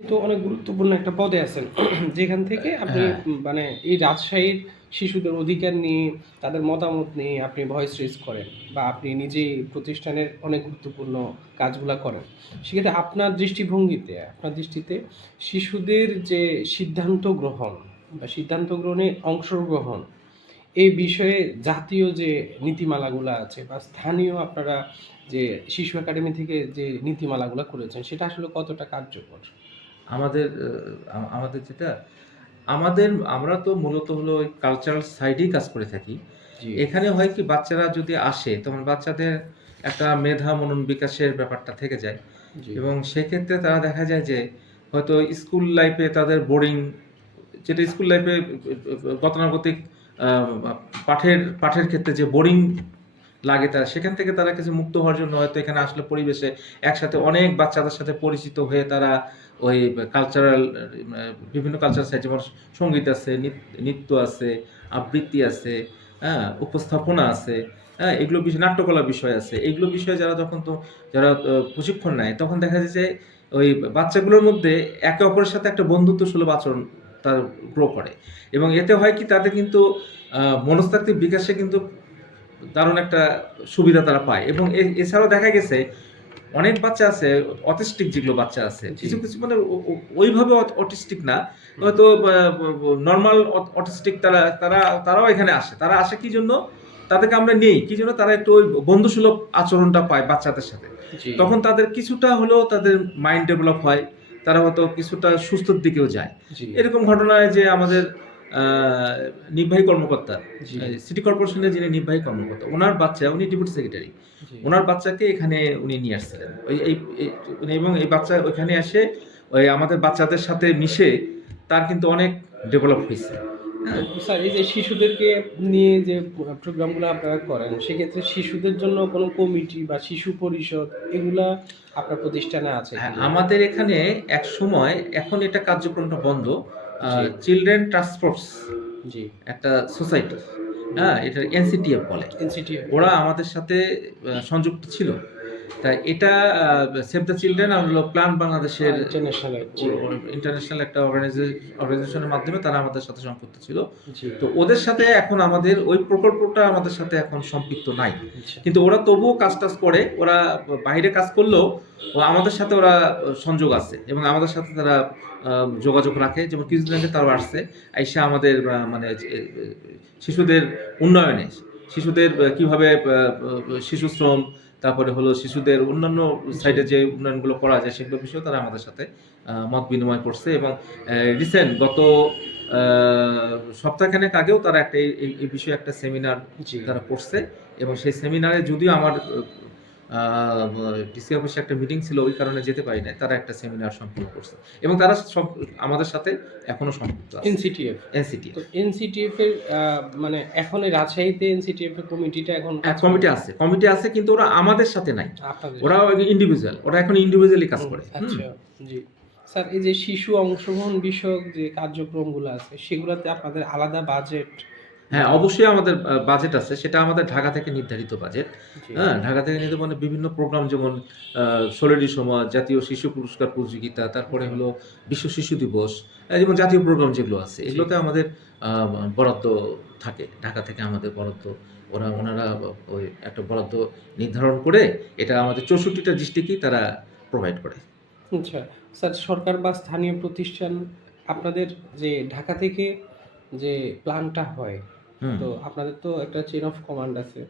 তো অনেক গুরুত্বপূর্ণ একটা পদে আছেন যেখান থেকে আপনি হ্যাঁ, মানে এই রাজশাহীর শিশুদের অধিকার নিয়ে তাদের মতামত নিয়ে আপনি ভয়েস রেজ করেন বা আপনি নিজেই প্রতিষ্ঠানের অনেক গুরুত্বপূর্ণ কাজগুলা করেন। সেক্ষেত্রে আপনার দৃষ্টিভঙ্গিতে আপনার দৃষ্টিতে শিশুদের যে সিদ্ধান্ত গ্রহণ বা সিদ্ধান্ত গ্রহণে অংশগ্রহণ এই বিষয়ে জাতীয় যে নীতিমালাগুলো আছে বা স্থানীয় আপনারা যে শিশু একাডেমি থেকে যে নীতিমালাগুলো করেছেন সেটা আসলে কতটা কার্যকর? আমাদের আমাদের যেটা আমাদের আমরা তো মূলত হলো ওই কালচারাল সাইডেই কাজ করে থাকি। জি, এখানে হয় কি বাচ্চারা যদি আসে তখন বাচ্চাদের একটা মেধা মনন বিকাশের ব্যাপারটা থেকে যায় জি। এবং সেক্ষেত্রে তারা দেখা যায় যে হয়তো স্কুল লাইফে তাদের বোরিং যেটা স্কুল লাইফে গতানুগতিক আ পাঠের ক্ষেত্রে যে বোরিং লাগে তার সেখান থেকে তারা কিছু মুক্ত হওয়ার জন্য হয়তো এখানে আসলে পরিবেশে একসাথে অনেক বাচ্চাদের সাথে পরিচিত হয়ে তারা ওই কালচারাল বিভিন্ন কালচারাল সাইড যেমন সঙ্গীত আছে, নৃত্য আছে, আবৃত্তি আছে, হ্যাঁ? উপস্থাপনা আছে, হ্যাঁ? এগুলো বিষয় নাট্যকলা বিষয় আছে। এগুলো বিষয়ে যারা প্রশিক্ষণ নেয় তখন দেখা যায় যে ওই বাচ্চাগুলোর মধ্যে একে অপরের সাথে একটা বন্ধুত্বসুলভ আচরণ তার গ্রো করে এবং এতে হয় কি তাদের কিন্তু মনস্তাত্ত্বিক বিকাশে কিন্তু দারুণ একটা সুবিধা তারা পায় এবং এছাড়াও দেখা গেছে অনেক বাচ্চা আছে অটিস্টিক যেগুলো বাচ্চা আছে জি। কিছু মানে ওইভাবে অটিস্টিক না হুম। হয়তো নর্মাল অটিস্টিক তারাও এখানে আসে তারা আসে কি জন্য তাদেরকে আমরা নেই কি জন্য তারা একটু ওই বন্ধুসুলভ আচরণটা পায় বাচ্চাদের সাথে জি, তখন তাদের কিছুটা হলেও তাদের মাইন্ড ডেভেলপ হয় তারা হয়তো কিছুটা সুস্থর দিকেও যায় জি, এরকম ঘটনায় যে আমাদের নির্বাহী কর্মকর্তা জি, সিটি কর্পোরেশনের যিনি নির্বাহী কর্মকর্তা ওনার বাচ্চা উনি ডেপুটি সেক্রেটারি জি। উনার বাচ্চাকে এখানে উনি নিয়ে আসছিলেন এবং এই বাচ্চা ওইখানে এসে ওই আমাদের বাচ্চাদের সাথে মিশে তার কিন্তু অনেক ডেভেলপ হয়েছে তো হ্যাঁ স্যার এই যে শিশুদেরকে নিয়ে যে প্রোগ্রামগুলো আপনারা করেন সেক্ষেত্রে শিশুদের জন্য কোনো কমিটি বা শিশু পরিষদ এগুলা আপনার প্রতিষ্ঠানে আছে হ্যাঁ, কিনা? আমাদের এখানে এক সময় এখন এটা কার্যক্রমটা বন্ধ জি, চিলড্রেন টাস্ক ফোর্স জি, একটা সোসাইটি হুম। হ্যাঁ এটা এনসিটিএফ বলে এনসিটিএফ। ওরা আমাদের সাথে সংযুক্ত ছিল তা এটা সেভ দ্য চিলড্রেন আর হলো প্ল্যান বাংলাদেশের ইন্টারন্যাশনাল জি, ইন্টারন্যাশনাল একটা অর্গানাইজেশনের মাধ্যমে তারা আমাদের সাথে সম্পৃক্ত ছিল জি, তো ওদের সাথে এখন আমাদের ওই প্রকল্পটা আমাদের সাথে এখন সম্পৃক্ত নাই আচ্ছা, কিন্তু ওরা তবুও কাজ টাজ করে ওরা বাইরে কাজ করলেও আমাদের সাথে ওরা সংযোগ আছে এবং আমাদের সাথে তারা যোগাযোগ রাখে যেমন কিছুদিন আগে তারা আসছে আইসা আমাদের মানে শিশুদের উন্নয়নে শিশুদের কিভাবে শিশু শ্রম তারপরে হলো শিশুদের অন্যান্য জি, সাইডে যে উন্নয়নগুলো করা যায় সেগুলো বিষয়ে তারা আমাদের সাথে মত বিনিময় করছে এবং রিসেন্ট গত সপ্তাহখানেক আগেও তারা একটা এই বিষয়ে একটা সেমিনার জি। তারা করছে এবং সেই সেমিনারে যদিও আমার ডিসি অফিসে একটা মিটিং ছিল ওই কারণে যেতে পারি নাই তারা একটা সেমিনার সম্পন্ন করছে এবং তারা সব আমাদের সাথে এখনো সম্পৃক্ত আছে এনসিটিএফ। এনসিটি তো এনসিটিএফ এর মানে এখন এই রাজশাহীতে এনসিটিএফ এর কমিটিটা এখন কাজ করে কমিটি আছে কিন্তু ওরা আমাদের সাথে নাই আপনাদের ওরা ইন্ডিভিজুয়াল ওরা এখন ইন্ডিভিজুয়ালি কাজ হুম, করে আচ্ছা, জি। স্যার এই যে শিশু অংশগ্রহণ বিষয়ক যে কার্যক্রমগুলো আছে সেগুলাতে আপনাদের আলাদা বাজেট হ্যাঁ, বা অবশ্যই আমাদের বাজেট আছে। সেটা আমাদের ঢাকা থেকে নির্ধারিত বাজেট। জি, হ্যাঁ? ঢাকা থেকে নির্ধারিত মানে বিভিন্ন প্রোগ্রাম যেমন আ ১৬টি সমাজ, জাতীয় শিশু পুরস্কার প্রতিযোগিতা, তারপরে জি, হলো বিশ্ব শিশু দিবস, যেমন জাতীয় প্রোগ্রাম যেগুলো আছে, জি। এগুলোতে আমাদের আ বরাদ্দ থাকে। ঢাকা থেকে আমাদের বরাদ্দ ওনারা ওই একটা বরাদ্দ নির্ধারণ করে এটা আমাদের ৬৪ টা ডিস্ট্রিক্টই তারা প্রোভাইড করে। আচ্ছা, স্যার সরকার বা স্থানীয় প্রতিষ্ঠান আপনাদের যে ঢাকা থেকে যে প্ল্যানটা হয়, হুম, তো আপনাদের তো একটা চেইন অফ কমান্ড আছে।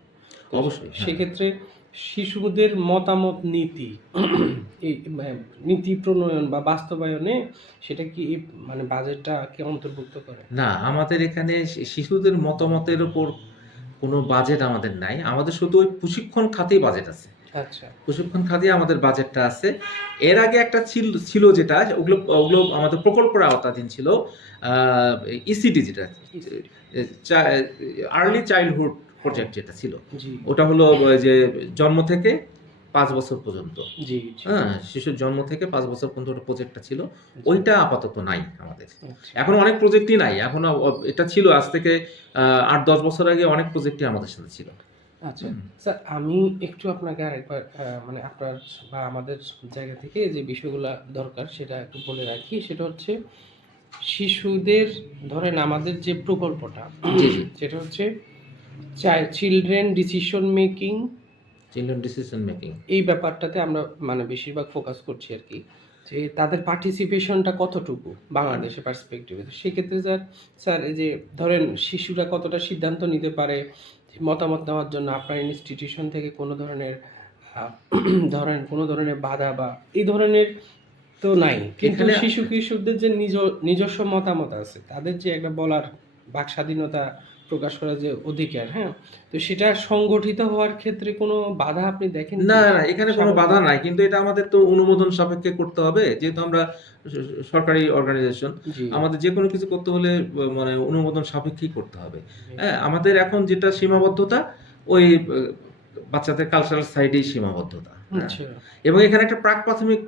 তো অবশ্যই। হ্যাঁ। সেক্ষেত্রে শিশুদের মতামত নীতি এই নীতি প্রণয়ন বা বাস্তবায়নে সেটা কি মানে বাজেটটা কি অন্তর্ভুক্ত করে? না, আমাদের এখানে শিশুদের মতামতের উপর কোনো বাজেট আমাদের নাই। আমাদের শুধু ওই প্রশিক্ষণ খাতেই বাজেট আছে। আচ্ছা, প্রশিক্ষণ খাতে আমাদের বাজেটটা আছে। এর আগে একটা ছিল যেটা ওগুলো আমাদের প্রকল্পের আওতাধীন ছিল। আ ইসিডি যেটা ইসিটি এ চা আর্লি চাইল্ডহুড প্রজেক্ট যেটা ছিল। জি, ওটা হলো ওই যে জন্ম থেকে ৫ বছর পর্যন্ত। জি, জি, হ্যাঁ? শিশুর জন্ম থেকে ৫ বছর পর্যন্ত ওটা প্রজেক্টটা ছিল। জি, ওইটা আপাতত নাই আমাদের। আচ্ছা, এখন অনেক প্রজেক্টই নাই। এখন এটা ছিল আজ থেকে ৮-১০ বছর আগে অনেক প্রজেক্টই আমাদের সাথে ছিল। আচ্ছা স্যার, আমি একটু আপনাকে আরেকবার মানে আপনার বা আমাদের জায়গা থেকে যে বিষয়গুলো দরকার সেটা একটু বলে রাখি। সেটা হচ্ছে শিশুদের, ধরেন আমাদের যে প্রকল্পটা জি জি, সেটা হচ্ছে children decision making, children decision making. এই ব্যাপারটাতে আমরা মানে বেশিরভাগ ফোকাস করছি আর কি, যে তাদের পার্টিসিপেশনটা কতটুকু বাংলাদেশের পার্সপেক্টিভে। তো সেক্ষেত্রে স্যার, এই যে ধরেন শিশুরা কতটা সিদ্ধান্ত নিতে পারে মতামত নেওয়ার জন্য আপনার ইনস্টিটিউশন থেকে কোনো ধরনের আহ, ধরেন কোনো ধরনের বাধা বা এই ধরনের তো নাই, কিন্তু এখানে শিশু কিশোরদের যে নিজস্ব মতামত আছে, তাদের যে একটা বলার বাক স্বাধীনতা প্রকাশ করার যে অধিকার, হ্যাঁ, তো সেটা সংগঠিত হওয়ার ক্ষেত্রে কোনো বাধা আপনি দেখেন কি? না না, এখানে কোনো বাধা স্বাভাবিক- নাই, কিন্তু এটা আমাদের তো অনুমোদন সাপেক্ষে করতে হবে, যেহেতু আমরা সরকারি অর্গানাইজেশন। জি আমাদের যে কোনো কিছু করতে হলে মানে অনুমোদন সাপেক্ষেই করতে হবে। জি। হ্যাঁ, আমাদের এখন যেটা সীমাবদ্ধতা, ওই বাচ্চাদের কালচারাল সাইডেই সীমাবদ্ধতা। হ্যাঁ, আচ্ছা। এবং এখানে একটা প্রাক প্রাথমিক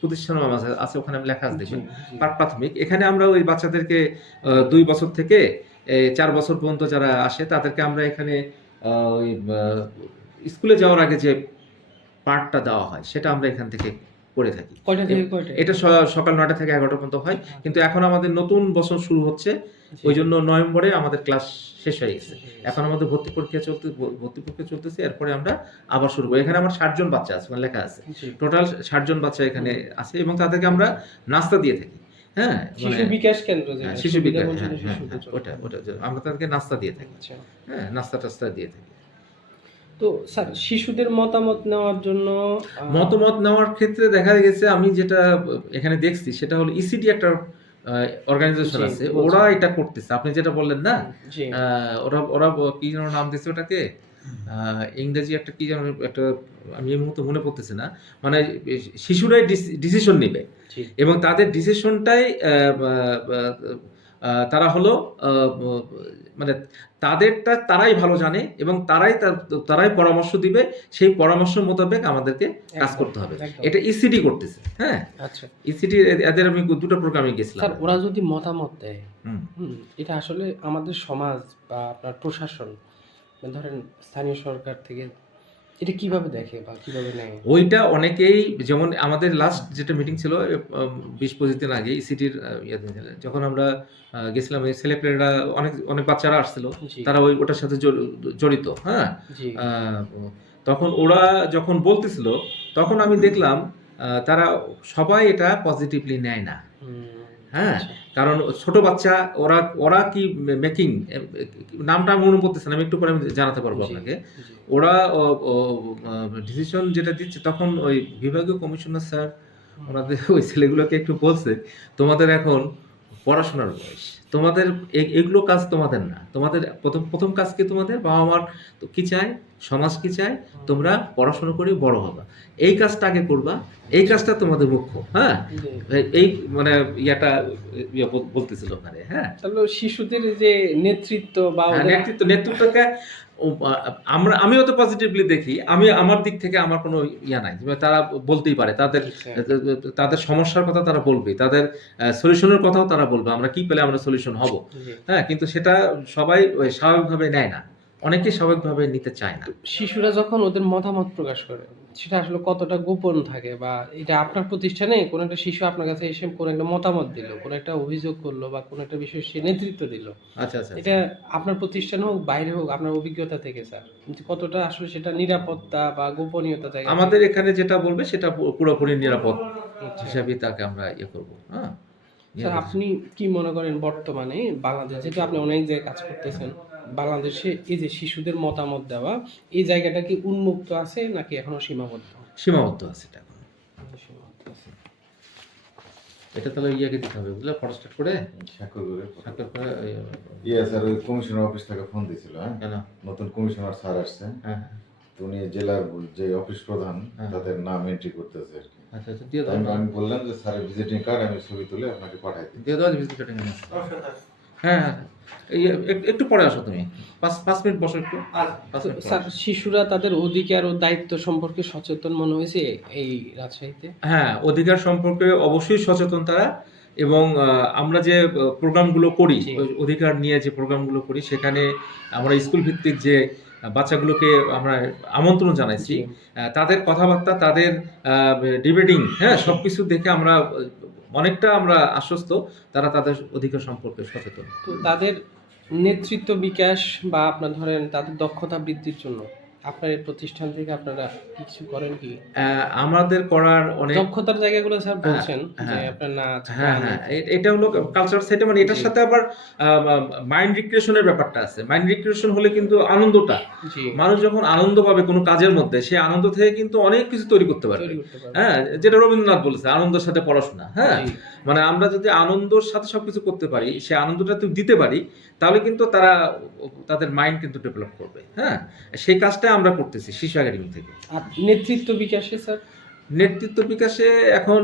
প্রতিষ্ঠানও আছে আছে, ওখানে আমি লেখা আছে জি দেখবেন, জি। প্রাক প্রাথমিক। এখানে আমরা ওই বাচ্চাদেরকে 2 বছর থেকে 4 বছর পর্যন্ত যারা আসে তাদেরকে আমরা এখানে ওই স্কুলে যাওয়ার আগে যে পার্টটা দেওয়া হয় সেটা আমরা এখান থেকে করে থাকি। কয়টা থেকে কয়টা? এটা সকাল 9টা থেকে 11টা পর্যন্ত হয়, কিন্তু এখন আমাদের নতুন বছর শুরু হচ্ছে, জি। ওই জন্য নভেম্বরে আমাদের ক্লাস শেষ হয়ে গেছে। এখন আমাদের ভর্তি প্রক্রিয়া চলতেছে, এরপরে আমরা আবার শুরু করি। এখানে আমার 60 জন বাচ্চা আছে, মানে লেখা আছে জি। টোটাল 60 জন বাচ্চা এখানে আছে, এবং তাদেরকে আমরা নাস্তা দিয়ে থাকি। হ্যাঁ, শিশু মানে বিকাশ কেন্দ্র যেটা, শিশু সুবিধা বিকাশ, বঞ্চিত হ্যাঁ হ্যাঁ শিশুদের হ্যাঁ, জন্য। ওটা আমরা তাদেরকে নাস্তা দিয়ে থাকি। আচ্ছা। হ্যাঁ, নাস্তা টাস্তা দিয়ে থাকি। তো স্যার, শিশুদের মতামত নেওয়ার জন্য মতামত নেওয়ার ক্ষেত্রে দেখা গেছে, আমি যেটা এখানে দেখছি সেটা হলো ইসিডি একটা অর্গানাইজেশন জি, আছে, বলছি। ওরা এটা করতেছে। আপনি যেটা বললেন না, জি ওরা ওরা কি যেন নাম দিচ্ছে ওটাকে, ইংরেজি একটা কি যেন একটা, আমি এই মুহূর্তে মনে পড়তেছে না। মানে শিশুরাই ডিসিশন নেবে, জি এবং তাদের ডিসিশনটাই তারা হলো মানে তাদেরটা তারাই ভালো জানে, এবং তারাই পরামর্শ দিবে। সেই পরামর্শ মোতাবেক আমাদেরকে কাজ একদম, করতে হবে। একদম। এটা ইসিডি করতেছে। হ্যাঁ, আচ্ছা ইসিডি এদের আমি 2টা প্রোগ্রামে গেছিলাম। স্যার, ওরা যদি মতামত দেয়, হুম। এটা আসলে আমাদের সমাজ বা আপনার প্রশাসন, ধরেন স্থানীয় সরকার থেকে এটা কিভাবে দেখে বা কিভাবে নেয়? ওইটা অনেকেই, যেমন আমাদের লাস্ট যেটা মিটিং ছিল 20-25 দিন আগে ইসিটির যখন আমরা গেছিলাম, এই ছেলেপেলেরা অনেক অনেক বাচ্চারা আসছিল, জি তারা ওটার সাথে জড়িত। হ্যাঁ, জি আহ, তখন ওরা যখন বলতেছিল, তখন আমি দেখলাম তারা সবাই এটা পজিটিভলি নেয় না। হ্যাঁ, আচ্ছা। কারণ ছোট বাচ্চা, ওরা ওরা কি মেকিং, নামটা মনে পড়তেছে না, আমি একটু পরে আমি জানাতে পারবো জি, আপনাকে। জি। ওরা ডিসিশন যেটা দিচ্ছে, তখন ওই বিভাগীয় কমিশনার স্যার ওনাদের ওই ছেলেগুলোকে একটু বলছে, তোমাদের এখন পড়াশোনার বয়স, তোমাদের এগুলো কাজ তোমাদের না, তোমাদের প্রথম প্রথম কাজ কি, তোমাদের বাবা মার তো কি চায়, সমাজ কি চায়, তোমরা পড়াশোনা করে বড় হবা, এই কাজটা আগে করবা, এই কাজটা তোমাদের মুখ্য। হ্যাঁ, জি। এই মানে ইয়াটা বলতেছিল ওখানে। হ্যাঁ, তাহলে শিশুদের যে নেতৃত্ব বা ওদের নেতৃত্বকে আমিও তো পজিটিভলি দেখি। আমি আমার দিক থেকে আমার কোনো ইয়া নাই, তারা বলতেই পারে তাদের আচ্ছা। তাদের সমস্যার কথা তারা বলবে, তাদের সলিউশনের কথাও তারা বলবে, আমরা কি পেলে আমরা সলিউশন হব। জি। হ্যাঁ, কিন্তু সেটা সবাই ওই স্বাভাবিকভাবে নেয় না, অনেকেই স্বাভাবিকভাবে নিতে চায় না। শিশুরা যখন ওদের মতামত প্রকাশ করে, সেটা আসলে কতটা গোপন থাকে, বা এটা আপনার প্রতিষ্ঠানে কোনো একটা শিশু আপনার কাছে এসে কোনো একটা মতামত দিল, কোনো একটা অভিযোগ করলো বা কোনো একটা বিষয়ে সে নেতৃত্ব দিল, আচ্ছা আচ্ছা, এটা আপনার প্রতিষ্ঠান হোক বাইরে হোক, আপনার অভিজ্ঞতা থেকে স্যার, কতটা আসলে সেটা নিরাপত্তা বা গোপনীয়তা জায়গা থেকে? আমাদের এখানে যেটা বলবে সেটা পুরোপুরি নিরাপদ আচ্ছা। হিসাবে তাকে আমরা ইয়ে করবো। হ্যাঁ, স্যার, আপনি কি মনে করেন বর্তমানে বাংলাদেশ, যেহেতু আপনি অনেক জায়গায় কাজ করতেছেন, বাংলাদেশে এই যে শিশুদের মতামত দেওয়া, এই জায়গাটা কি উন্মুক্ত আছে নাকি এখনো সীমাবদ্ধ? সীমাবদ্ধ আছে এটা এখন। সীমাবদ্ধ আছে। এটা তাহলে ইয়াকে দিতে হবে, বুঝলে, ফটো স্টার্ট করে স্বাক্ষর করে স্যার, ওই কমিশনার অফিস থেকে ফোন দিয়েছিল। হ্যাঁ, কেন? নতুন কমিশনার স্যার আসছে, হ্যাঁ, তো উনি জেলার যে অফিস প্রধান হ্যাঁ। তাদের নাম এন্ট্রি করতেছে আর কি। আচ্ছা আচ্ছা, দিয়ে দাও। আমি বললাম যে স্যারের ভিজিটিং কার্ড আমি ছবি তুলে আপনাকে পাঠাই দিই। দিয়ে দাও ভিজিট কার্ড। হ্যাঁ হ্যাঁ, এই একটু পরে আসো তুমি, 5 মিনিট বসো একটু। 5 তো মিনিট পরে স্যার, আসো। শিশুরা তাদের অধিকার ও দায়িত্ব সম্পর্কে সচেতন মনে হয়েছে এই রাজশাহীতে? হ্যাঁ, অধিকার সম্পর্কে অবশ্যই সচেতন তারা, এবং আমরা যে প্রোগ্রামগুলো করি, জি। অধিকার নিয়ে যে প্রোগ্রামগুলো করি, সেখানে আমরা স্কুল ভিত্তিক যে বাচ্চাগুলোকে আমরা আমন্ত্রণ জানাইছি। জি। তাদের কথাবার্তা, তাদের ডিবেটিং, হ্যাঁ, সবকিছু দেখে আমরা অনেকটা আমরা আশ্বস্ত তারা তাদের অধিকার সম্পর্কে সচেতন। তো তাদের নেতৃত্ব বিকাশ বা আপনার ধরেন তাদের দক্ষতা বৃদ্ধির জন্য আপনার এই প্রতিষ্ঠান থেকে আপনারা কিছু করেন কি? আমাদের করার অনেক দক্ষতার জায়গাগুলো স্যার বলছেন যে হ্যাঁ। আপনার নাচ, হ্যাঁ গান, হ্যাঁ এটা হলো কালচার সেটে, মানে এটার জি। সাথে আবার মাইন্ড রিক্রিয়েশনের ব্যাপারটা আছে। মাইন্ড রিক্রিয়েশন হলে কিন্তু আনন্দটা, জি, মানুষ যখন আনন্দ পাবে কোনো কাজের মধ্যে, সে আনন্দ থেকে কিন্তু অনেক কিছু তৈরি করতে পারবে। তৈরি করতে পারবেন। হ্যাঁ, যেটা রবীন্দ্রনাথ বলেছে, আনন্দের সাথে পড়াশোনা। হ্যাঁ, জি, মানে আমরা যদি আনন্দের সাথে সবকিছু করতে পারি, সে আনন্দটা তুই দিতে পারি, তাহলে কিন্তু তারা তাদের মাইন্ড কিন্তু ডেভেলপ করবে। হ্যাঁ, সেই কাজটা আমরা করতেছি শিশু একাডেমি থেকে। আর নেতৃত্ব বিকাশে স্যার? নেতৃত্ব বিকাশে এখন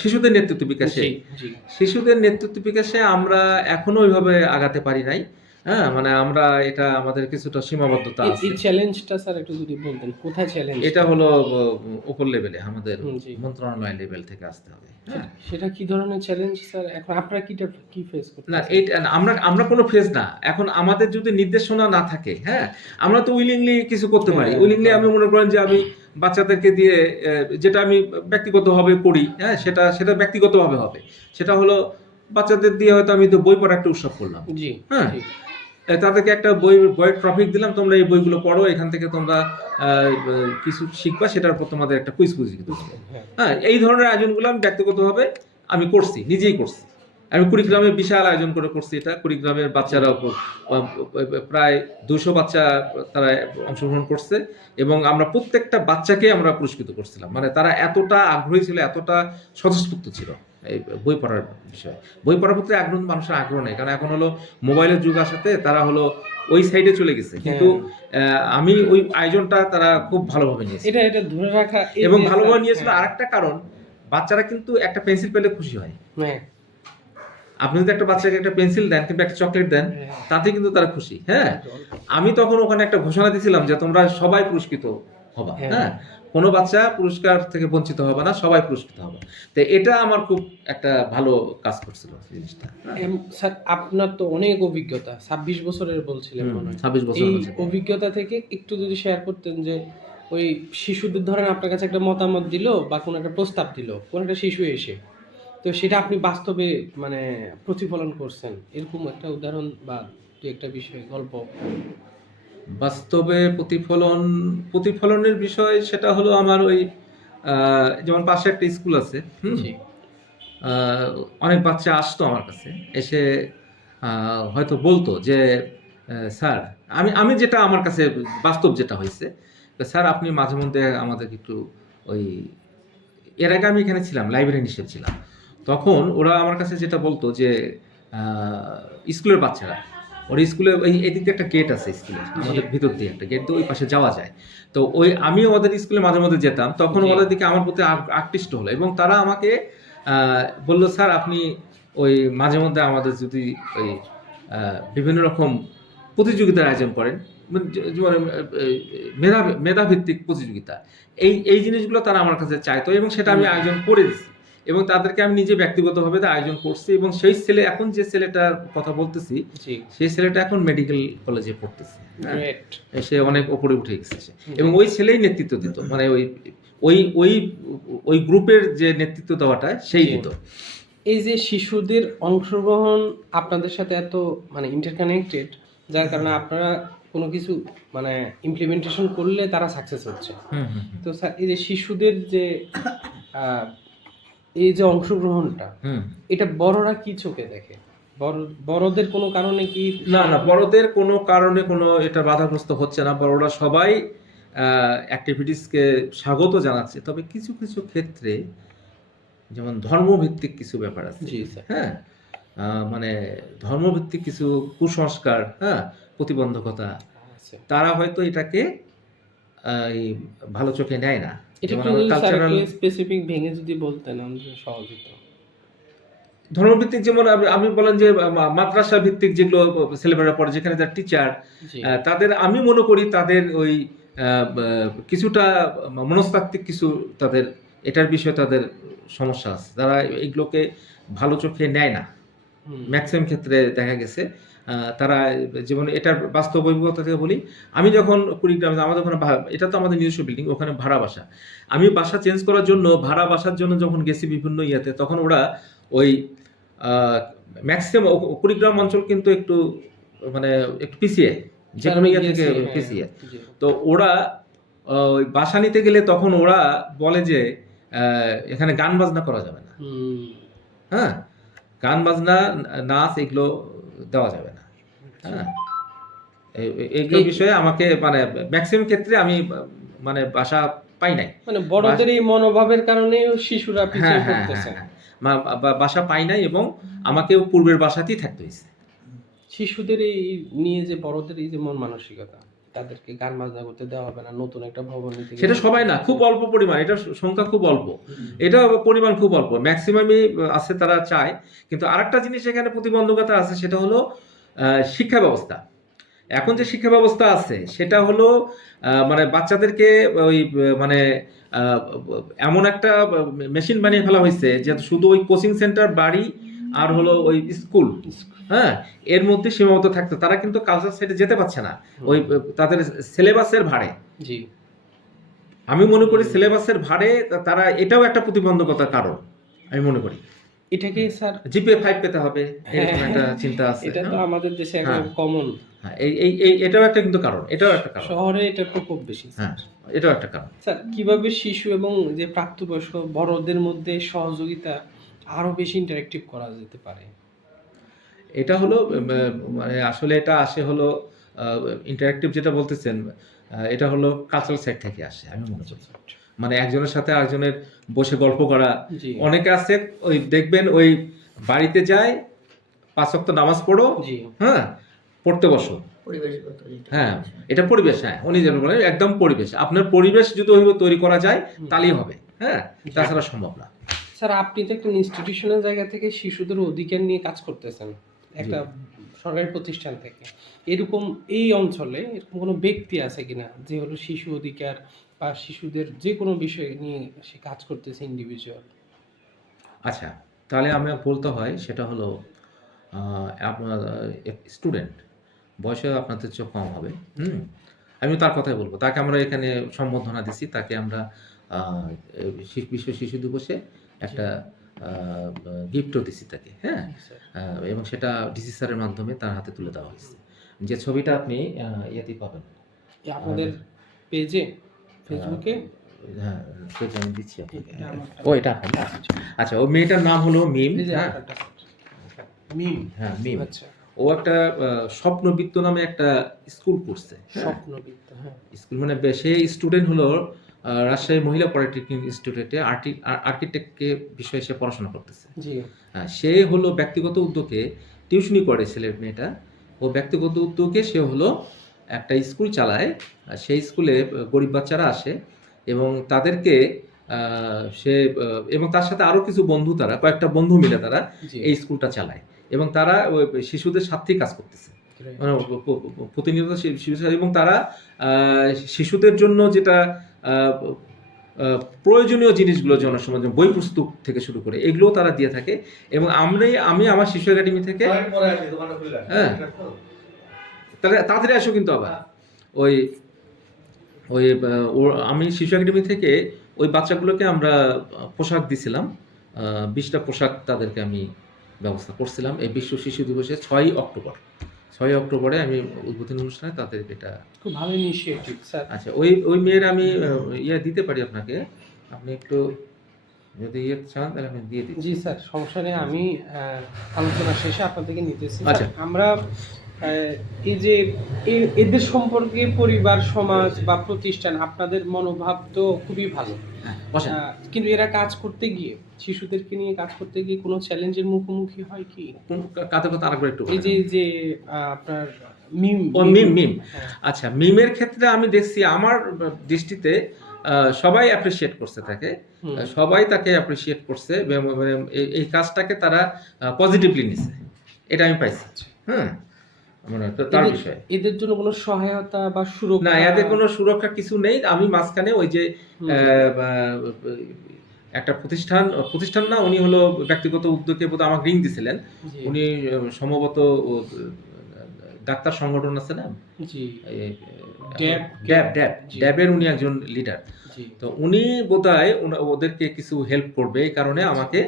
শিশুদের নেতৃত্ব বিকাশে, জি, জি। শিশুদের নেতৃত্ব বিকাশে আমরা এখনো ওইভাবে আগাতে পারি নাই। হ্যাঁ, মানে আমরা এটা আমাদের কিছুটা সীমাবদ্ধতা আছে। এই চ্যালেঞ্জটা স্যার একটু যদি বলতেন, কোথায় চ্যালেঞ্জ? এটা হলো উপর লেভেলে, আমাদের জি। মন্ত্রণালয় লেভেল থেকে আসতে হবে। হ্যাঁ, সেটা কি ধরনের চ্যালেঞ্জ স্যার? এখন আপনারা কি ফেস না করতেছেন? এইটা আমরা আমরা কোনো ফেজ না। এখন আমাদের যদি নির্দেশনা না থাকে, হ্যাঁ, আমরা তো উইলিংলি কিছু করতে পারি। হ্যাঁ, উইলিংলি আমি মনে করেন যে আমি বাচ্চাদেরকে দিয়ে যেটা আমি ব্যক্তিগতভাবে করি, হ্যাঁ, সেটা সেটা ব্যক্তিগতভাবে হবে। সেটা হলো বাচ্চাদের দিয়ে হয়তো আমি তো বই পড়ার একটা উৎসব করলাম। জি, হ্যাঁ, জি, তাদেরকে একটা বইয়ের টপিক দিলাম, তোমরা এই বইগুলো পড়ো, এখান থেকে তোমরা কিছু শিখবা, সেটার উপর তোমাদের একটা কুইজ দিতে হবে। হ্যাঁ, হ্যাঁ, এই ধরনের আয়োজনগুলো আমি ব্যক্তিগতভাবে আমি করছি, নিজেই করছি। আমি কুড়িগ্রামে বিশাল আয়োজন করে করছি এটা। কুড়িগ্রামের বাচ্চারা প্রায় 200 বাচ্চা তারা অংশগ্রহণ করছে, এবং আমরা প্রত্যেকটা বাচ্চাকে আমরা পুরস্কৃত করছিলাম। মানে তারা এতটা আগ্রহী ছিল, এতটা স্বতঃস্ফূর্ত ছিল এই বই পড়ার বিষয়ে। বই পড়ার প্রতি আগ্রহ, মানুষের আগ্রহ নেই, কারণ এখন হলো মোবাইলের যুগ আসাতে তারা হলো ওই সাইডে চলে গেছে। কিন্তু আমি ওই আয়োজনটা তারা খুব ভালোভাবে নিয়েছে, এটা ধরে রাখা এবং ভালোভাবে নিয়েছিল। আরেকটা কারণ, বাচ্চারা কিন্তু একটা পেন্সিল পেলে খুশি হয়। হ্যাঁ, আপনি যদি একটা বাচ্চাকে একটা পেন্সিল দেন কিংবা একটা চকলেট দেন, হ্যাঁ। তাতে কিন্তু তারা খুশি। হ্যাঁ, আমি তখন ওখানে একটা ঘোষণা দিয়েছিলাম যে তোমরা সবাই পুরস্কৃত হবা। হ্যাঁ। হ্যাঁ, কোনো বাচ্চা পুরস্কার থেকে বঞ্চিত হবে না, সবাই পুরস্কৃত হবে। তো এটা আমার খুব একটা ভালো কাজ করছিল জিনিসটা। স্যার আপনার তো অনেক অভিজ্ঞতা, 26 বছরের বলছিলেন মনে হয়। 26 বছর এই হয়েছে। অভিজ্ঞতা থেকে একটু যদি শেয়ার করতেন যে ওই শিশুদের ধরেন আপনার কাছে একটা মতামত দিল বা কোনো একটা প্রস্তাব দিল, কোনো একটা শিশু এসে, তো সেটা আপনি বাস্তবে মানে প্রতিফলন করছেন, এরকম একটা উদাহরণ বা দু একটা বিষয় গল্প? বাস্তবে প্রতিফলনের বিষয় সেটা হলো আমার ওই যেমন পাশে একটা স্কুল আছে। জি, আহ, অনেক বাচ্চা আসতো আমার কাছে, এসে হয়তো বলতো যে স্যার, আমি আমি যেটা আমার কাছে বাস্তব যেটা হয়েছে, স্যার আপনি মাঝে মধ্যে আমাদের একটু ওই, এর আগে আমি এখানে ছিলাম লাইব্রেরিয়ান হিসেবে ছিলাম, তখন ওরা আমার কাছে যেটা বলতো যে স্কুলের বাচ্চারা, ওর স্কুলে ওই এদিক দিয়ে একটা গেট আছে স্কুলের, আমাদের ভিতর দিয়ে একটা গেট দিয়ে ওই পাশে যাওয়া যায়। তো ওই আমিও ওদের স্কুলে মাঝে মধ্যে যেতাম, তখন জি। ওদের দিকে আমার প্রতি আকৃষ্ট হলো, এবং তারা আমাকে বললো স্যার আপনি ওই মাঝে মধ্যে আমাদের যদি ওই বিভিন্ন রকম প্রতিযোগিতার আয়োজন করেন, মানে যেমন মেধাভিত্তিক প্রতিযোগিতা, এই জিনিসগুলো তারা আমার কাছে চাইতো, এবং সেটা আমি আয়োজন করে দিচ্ছি, এবং তাদেরকে আমি নিজে ব্যক্তিগতভাবে আয়োজন করছি। এবং সেই ছেলে, এখন যে ছেলেটার কথা বলতেছি, জি, সেই ছেলেটা এখন মেডিকেল কলেজে পড়তেছে। হ্যাঁ, গ্রেট। সে অনেক উপরে উঠে গেছে সে। এবং ওই ছেলেই নেতৃত্ব দিত, মানে ওই ওই ওই ওই গ্রুপের যে নেতৃত্ব দেওয়াটা সেই দিত। এই যে শিশুদের অংশগ্রহণ আপনাদের সাথে এত মানে ইন্টারকানেক্টেড, যার কারণে আপনারা কোনো কিছু মানে ইমপ্লিমেন্টেশন করলে তারা সাকসেস হচ্ছে। তো স্যার এই যে শিশুদের যে আহ, এই যে অংশগ্রহণটা, এটা বড়রা কি চোখে দেখে? বড়দের কোনো কারণে কি? না না, বড়দের কোনো কারণে কোনো এটা বাধাগ্রস্ত হচ্ছে না। বড়রা সবাই অ্যাক্টিভিটিসকে স্বাগত জানাচ্ছে, তবে কিছু কিছু ক্ষেত্রে যেমন ধর্মভিত্তিক কিছু ব্যাপার আছে। জি স্যার। হ্যাঁ, মানে ধর্মভিত্তিক কিছু কুসংস্কার, হ্যাঁ, প্রতিবন্ধকতা, আচ্ছা, তারা হয়তো এটাকে এই ভালো চোখে নেয় না। এটা যেমন কি আমরা স্যার কালচারাল একটু স্পেসিফিক ভেঙে যদি বলতেন আমাদের সহজ হতো। ধর্মভিত্তিক, যেমন আমি বলেন যে মাদ্রাসা ভিত্তিক যেগুলো ছেলেমেয়েরা পড়ে, যেখানে তার টিচার, জি, তাদের আমি মনে করি তাদের ওই কিছুটা মনস্তাত্ত্বিক কিছু তাদের এটার বিষয়ে তাদের সমস্যা আছে, তারা এগুলোকে ভালো চোখে নেয় না হুম, ম্যাক্সিমাম ক্ষেত্রে দেখা গেছে। তারা যেমন এটার বাস্তব অভিজ্ঞতা থেকে বলি, আমি যখন কুড়িগ্রামে আমাদের ওখানে এটা তো আমাদের নিজস্ব বিল্ডিং, ওখানে ভাড়া বাসা, আমি বাসা চেঞ্জ করার জন্য ভাড়া বাসার জন্য যখন গেছি বিভিন্ন ইয়েতে, তখন ওরা ওই ম্যাক্সিমাম কুড়িগ্রাম অঞ্চল কিন্তু একটু মানে একটু পিছিয়ে, যে কোনো ইয়ে থেকে পিছিয়ে। জি। তো ওরা ওই বাসা নিতে গেলে তখন ওরা বলে যে এখানে গান বাজনা করা যাবে না, হ্যাঁ, গান বাজনা নাচ এগুলো দেওয়া যাবে না, হ্যাঁ। এইগুলো বিষয়ে আমাকে মানে ম্যাক্সিমাম ক্ষেত্রে আমি মানে বাসা পাই নাই, মানে বড়দের এই মনোভাবের কারণে শিশুরা পিছিয়ে হ্যাঁ, পড়তেছে। বাসা পাই নাই এবং আমাকেও পূর্বের বাসাতেই থাকতে হয়েছে। শিশুদের এই নিয়ে যে বড়দের এই যে মন মানসিকতা, তাদেরকে গান বাজনা করতে দেওয়া হবে না, নতুন একটা ভবন নিতে সেটা সবাই না, খুব অল্প পরিমাণ, এটা সংখ্যা খুব অল্প, এটা পরিমাণ খুব অল্প, ম্যাক্সিমামই আছে তারা চায়। কিন্তু আরেকটা জিনিস এখানে প্রতিবন্ধকতা আছে, সেটা হলো শিক্ষা ব্যবস্থা। এখন যে শিক্ষা ব্যবস্থা আছে সেটা হলো মানে বাচ্চাদেরকে ওই মানে এমন একটা মেশিন বানিয়ে ফেলা হয়েছে যে শুধু ওই কোচিং সেন্টার, বাড়ি আর হলো ওই স্কুল, হ্যাঁ, এর মধ্যে সীমাবদ্ধ থাকতো। তারা কিন্তু কালচার সাইডে যেতে পারছে না ওই তাদের সিলেবাসের ভারে। জি, আমি মনে করি সিলেবাসের ভারে তারা, এটাও একটা প্রতিবন্ধকতার কারণ আমি মনে করি। এটাকে স্যার জিপিএ 5 পেতে হবে, এরকম একটা চিন্তা আছে। এটা তো আমাদের দেশে একদম কমন। হ্যাঁ, এই এটাও একটা কিন্তু কারণ, এটাও একটা কারণ। শহরে এটা প্রকোপ বেশি। হ্যাঁ, এটাও একটা কারণ। স্যার কিভাবে শিশু এবং যে প্রাপ্তবয়স্ক বড়দের মধ্যে সহযোগিতা আরো বেশি ইন্টারেক্টিভ করা যেতে পারে? এটা হলো মানে আসলে এটা আসে হলো ইন্টারেক্টিভ যেটা বলতেছেন, এটা হলো কালচারাল সাইড থেকে আসে আমি মনে করি। মানে একজনের সাথে আরেকজনের বসে গল্প করা। জি, অনেকে আছে ওই দেখবেন ওই বাড়িতে যায় 5 ওয়াক্ত নামাজ পড়ো, জি, হ্যাঁ, পড়তে বসো, পরিবেশগত যেটা। হ্যাঁ, এটা পরিবেশ। হ্যাঁ, উনি যেন বলেন একদম পরিবেশ, আপনার পরিবেশ যদি ওইভাবে তৈরি করা যায় তাহলেই হবে, হ্যাঁ, তাছাড়া সম্ভব না। স্যার আপনি তো একটা ইনস্টিটিউশনাল জায়গা থেকে শিশুদের অধিকার নিয়ে কাজ করতেছেন, একটা সরকারি প্রতিষ্ঠান থেকে। এরকম এই অঞ্চলে এরকম কোনো ব্যক্তি আছে কিনা যে হলো শিশু অধিকার বা শিশুদের যে কোনো বিষয় নিয়ে সে কাজ করতেছে ইন্ডিভিজুয়াল? আচ্ছা, তাহলে আমি বলতে হয় সেটা হলো আপনার স্টুডেন্ট বয়সে আপনাদের চেয়ে কম হবে, আমি তার কথাই বলবো। তাকে আমরা এখানে সম্বর্ধনা দিছি, তাকে আমরা বিশ্ব শিশু দিবসে একটা গিফটও দিছি তাকে, হ্যাঁ, এবং সেটা ডিসি স্যারের মাধ্যমে তার হাতে তুলে দেওয়া হয়েছে। যে ছবিটা আপনি ইয়েতে পাবেন, আপনাদের পেজে, ফেসবুকে। হ্যাঁ, সেটা আমি দিচ্ছি আপনাকে। এটা আমারটা। ও, এটা আপনার? আচ্ছা, ও মেয়েটার নাম হলো মিম, এই যে হ্যাঁ, আপনারটা। মিম। হ্যাঁ, মিম। আচ্ছা, ও একটা স্বপ্নবৃত্ত নামে একটা স্কুল করছে, হ্যাঁ। স্বপ্নবিদ, হ্যাঁ। স্কুল মানে সে স্টুডেন্ট হলো রাজশাহী মহিলা পলিটেকনিক ইনস্টিটিউটে আর্কিটেক্টকে বিষয়ে সে পড়াশোনা করতেছে। জি, হ্যাঁ, সে হলো ব্যক্তিগত উদ্যোগে টিউশনি করে ছেলের মেয়েটা। ও ব্যক্তিগত উদ্যোগে সে হলো একটা স্কুল চালায়, আর সেই স্কুলে গরিব বাচ্চারা আসে এবং তাদেরকে সে এবং তার সাথে আরও কিছু বন্ধু, তারা কয়েকটা বন্ধু মিলে তারা জি, এই স্কুলটা চালায় এবং তারা ওই শিশুদের সাথেই কাজ করতেছে, মানে প্রতিনিয়ত শিশু, এবং তারা শিশুদের জন্য যেটা প্রয়োজনীয় জিনিসগুলো, জনসমাজ বই পুস্তক থেকে শুরু করে এগুলোও তারা দিয়ে থাকে। এবং আমি আমার শিশু একাডেমি থেকে, হ্যাঁ, তাহলে তাড়াতাড়ি আসো কিন্তু আবার ওই ওই আমি শিশু একাডেমি থেকে ওই বাচ্চাগুলোকে আমরা পোশাক দিছিলাম, 20টা পোশাক তাদেরকে আমি ব্যবস্থা করছিলাম এই বিশ্ব শিশু দিবসে 6 অক্টোবরে আমি উদ্বোধনী অনুষ্ঠানে তাদেরকে এটা। খুব ভালো ইনিশিয়েটিভ স্যার। আচ্ছা, ওই মেয়ের আমি ইয়ে দিতে পারি আপনাকে, আপনি একটু যদি ইয়ে চান তাহলে আমি দিয়ে দিই। জি স্যার, সমস্যা নেই। আমি আলোচনা শেষে আপনাদেরকে নিতেছি। আচ্ছা। স্যার, আমরা এই যে এদের সম্পর্কে পরিবার, সমাজ বা প্রতিষ্ঠান, আপনাদের মনোভাব তো খুবই ভালো, হ্যাঁ, বসেন। কিন্তু এরা কাজ করতে গিয়ে, শিশুদেরকে নিয়ে কাজ করতে গিয়ে কোনো চ্যালেঞ্জের মুখোমুখি হয় কি? কাদের কথা আরেকবার একটু এই বলেন। যে আপনার মিম। মিম। হ্যাঁ, আচ্ছা, মিমের ক্ষেত্রে আমি দেখছি আমার দৃষ্টিতে সবাই অ্যাপ্রিসিয়েট করছে তাকে, সবাই তাকে অ্যাপ্রিসিয়েট করছে এবং এই কাজটাকে তারা পজিটিভলি নিছে, এটা আমি পাইছি, হ্যাঁ, মানে তার বিষয়ে। এদের জন্য কোনো সহায়তা বা সুরক্ষা? না, এদের কোনো সুরক্ষা কিছু নেই। আমি মাঝখানে ওই যে একটা প্রতিষ্ঠান না, উনি হলো ব্যক্তিগত উদ্যোগে বোধহয় আমাকে রিং দিছিলেন, জি, উনি সম্ভবত ডাক্তার সংগঠন আছে না, জি এই, ড্যাব ড্যাব ড্যাব জি। ড্যাবের উনি একজন লিডার। জি তো উনি বোধহয় ওদেরকে কিছু হেল্প করবে এই কারণে আমাকে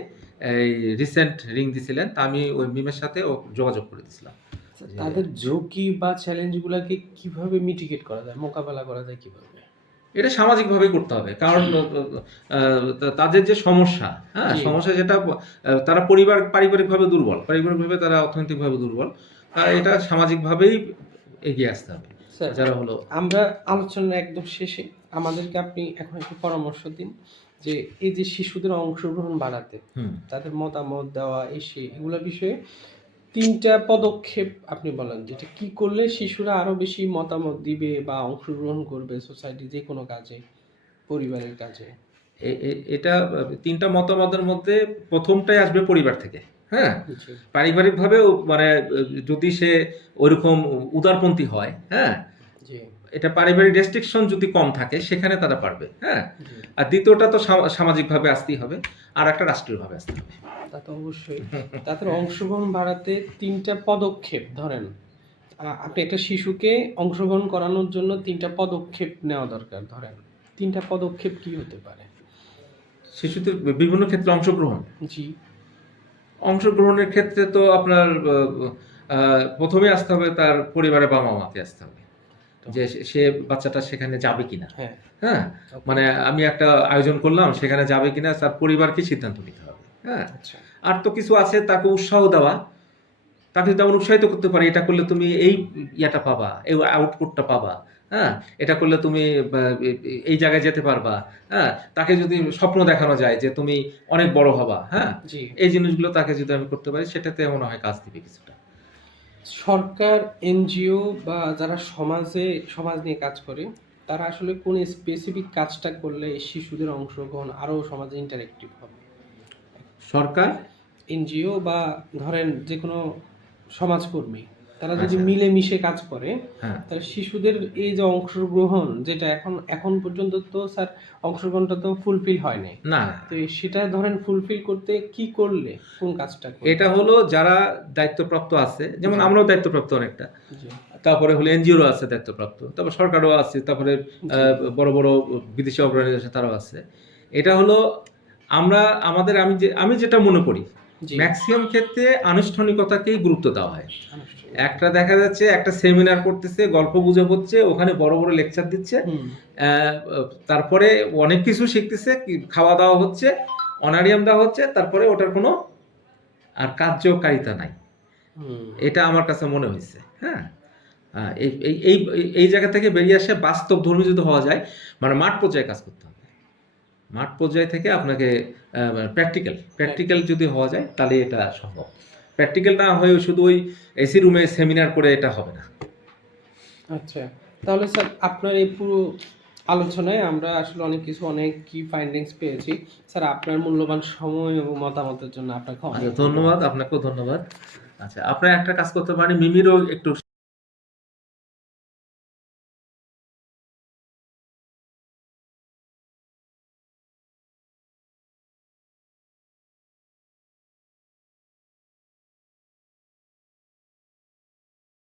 এই রিসেন্ট রিং দিছিলেন, তা আমি ওই মিমের সাথে যোগাযোগ করে দিছিলাম। তাদের ঝুঁকি বা চ্যালেঞ্জগুলোকে কিভাবে মিটিগেট করা যায়, মোকাবেলা করা যায় কিভাবে? এটা সামাজিকভাবেই করতে হবে, কারণ তাদের যে সমস্যা, হ্যাঁ জি। সমস্যা যেটা তারা পারিবারিকভাবে দুর্বল, পারিবারিকভাবে তারা অর্থনৈতিকভাবে দুর্বল, এটা সামাজিকভাবেই এগিয়ে আসতে হবে। স্যার, যারা হলো আমরা আলোচনার একদম শেষে আমাদেরকে আপনি এখন একটু পরামর্শ দিন যে এই যে শিশুদের অংশগ্রহণ বাড়াতে, তাদের মতামত দেওয়া এগুলা বিষয়ে 3টা পদক্ষেপ আপনি বলেন, যেটা কি করলে শিশুরা আরো বেশি মতামত দিবে বা অংশগ্রহণ করবে সোসাইটি যে কোনো কাজে, পরিবারের কাজে। এটা 3টা মতামতের মধ্যে প্রথমটাই আসবে পরিবার থেকে। হ্যাঁ, জি পারিবারিকভাবেও মানে যদি সে ওইরকম উদারপন্থী হয়, হ্যাঁ, জি এটা পারিবারিক রেস্ট্রিকশন যদি কম থাকে সেখানে তারা পারবে। হ্যাঁ, জি, আর দ্বিতীয়টা তো সামাজিকভাবে আসতেই হবে, আর একটা রাষ্ট্রীয়ভাবে আসতে হবে। তা তো অবশ্যই। তাদের অংশগ্রহণ বাড়াতে 3টা পদক্ষেপ ধরেন, আপনি একটা শিশুকে অংশগ্রহণ করানোর জন্য 3টা পদক্ষেপ নেওয়া দরকার, ধরেন 3টা পদক্ষেপ কি হতে পারে? শিশুদের বিভিন্ন ক্ষেত্রে জি অংশগ্রহণের ক্ষেত্রে তো আপনার প্রথমে আসতে হবে তার পরিবারের বাবা মাকে আসতে হবে, যে সে বাচ্চাটা সেখানে যাবে কিনা। হ্যাঁ হ্যাঁ, okay, মানে আমি একটা আয়োজন করলাম, সেখানে যাবে কিনা তার পরিবারকে সিদ্ধান্ত নিতে হবে। হ্যাঁ, আচ্ছা আর তো কিছু আছে, তাকে উৎসাহ দেওয়া, তাকে যদি আমরা উৎসাহিত করতে পারি, এটা করলে তুমি এই ইয়াটা পাবা, এই আউটপুটটা পাবা, হ্যাঁ, এটা করলে তুমি এই জায়গায় যেতে পারবা, হ্যাঁ, তাকে যদি স্বপ্ন দেখানো যায় যে তুমি অনেক বড় হবা, হ্যাঁ, জি। এই জিনিসগুলো তাকে যদি আমি করতে পারি, সেটাতে মনে হয় কাজ দিবে কিছুটা। সরকার, এনজিও বা যারা সমাজ নিয়ে কাজ করে, তারা আসলে কোন স্পেসিফিক কাজটা করলে এই শিশুদের অংশগ্রহণ আরো সমাজে ইন্টারেক্টিভ হবে? সরকার, এনজিও বা ধরেন যে কোনো সমাজকর্মী, তারা যদি আচ্ছা। মিলেমিশে কাজ করে, হ্যাঁ, তাহলে শিশুদের এই যে অংশগ্রহণ, যেটা এখন পর্যন্ত তো স্যার অংশগ্রহণটা তো ফুলফিল হয় নাই, না, তো সেটা ধরেন ফুলফিল করতে কি করলে, কোন কাজটা করলে? এটা হলো যারা দায়িত্বপ্রাপ্ত আছে, যেমন আমরাও দায়িত্বপ্রাপ্ত অনেকটা, জি তারপরে হলো এনজিওরও আছে দায়িত্বপ্রাপ্ত, তারপর সরকারও আছে, তারপরে বড় বড় বিদেশি অর্গানাইজেশন তারাও আছে। এটা হলো আমি যেটা মনে করি, জি ম্যাক্সিমাম ক্ষেত্রে আনুষ্ঠানিকতাকেই গুরুত্ব দেওয়া হয়। আনুষ্ঠানিক। একটা দেখা যাচ্ছে একটা সেমিনার করতেছে, গল্প গুজব হচ্ছে, ওখানে বড় বড় লেকচার দিচ্ছে, হুম তারপরে অনেক কিছু শিখতেছে, খাওয়া দাওয়া হচ্ছে, অনারিয়াম দেওয়া হচ্ছে, তারপরে ওটার কোনো আর কার্যকারিতা নাই। হুম এটা আমার কাছে মনে হয়েছে। হ্যাঁ, এই এই এই এই জায়গা থেকে বেরিয়ে আসে বাস্তব ধর্মী যদি হওয়া যায়, মানে মাঠ পর্যায়ে কাজ করতে হবে। মাঠ পর্যায় থেকে আপনাকে প্র্যাকটিক্যাল যদি হওয়া যায়, তাহলে এটা সম্ভব। প্র্যাকটিক্যাল না হয়ে শুধু ওই এসি রুমে সেমিনার করে এটা হবে না। আচ্ছা, তাহলে স্যার আপনার এই পুরো আলোচনায় আমরা আসলে অনেক কি ফাইন্ডিংস পেয়েছি। স্যার আপনার মূল্যবান সময় এবং মতামতের জন্য আপনাকে আচ্ছা, অনেক ধন্যবাদ, আপনাকেও ধন্যবাদ। আচ্ছা, আপনারা একটা কাজ করতে পারেন, মিমিরও একটু